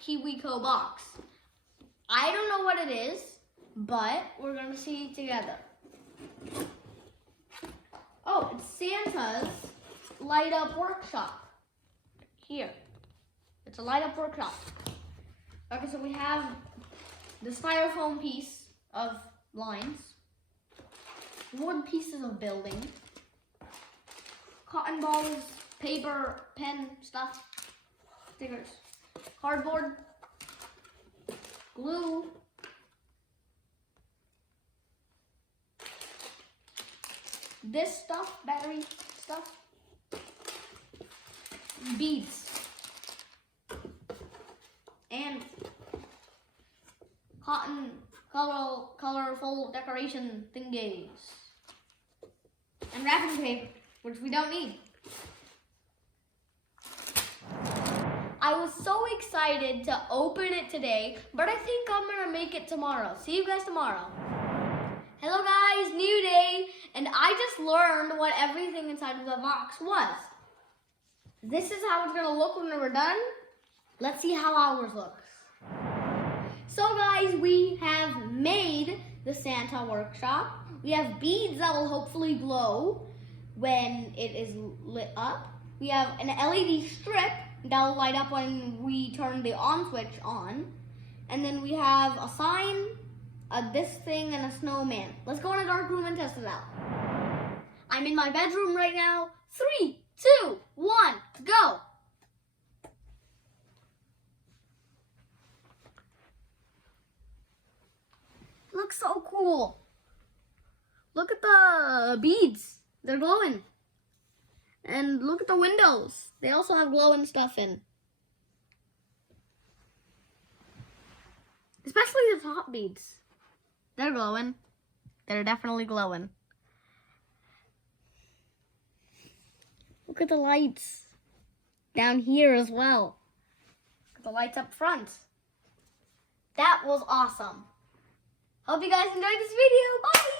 KiwiCo box. I don't know what it is, but we're gonna see together. Oh, it's Santa's light up workshop. Here. It's a light up workshop. Okay, so we have this styrofoam piece of lines, wood pieces of building, cotton balls, paper, pen, stuff, stickers, cardboard, glue, this stuff, battery stuff, beads, and cotton colorful decoration thingies, and wrapping paper, which we don't need. I was so excited to open it today, but I think I'm gonna make it tomorrow. See you guys tomorrow. Hello guys, new day, and I just learned what everything inside of the box was. This is how it's gonna look when we're done. Let's see how ours looks. So guys, we have made the Santa workshop. We have beads that will hopefully glow when it is lit up. We have an LED strip that will light up when we turn the on switch on. And then we have a sign, this thing, and a snowman. Let's go in a dark room and test it out. I'm in my bedroom right now. 3, 2, 1, go. Looks so cool. Look at the beads. They're glowing. And look at the windows. They also have glowing stuff in. Especially the top beads. They're glowing. They're definitely glowing. Look at the lights down here as well. Look at the lights up front. That was awesome. Hope you guys enjoyed this video. Bye!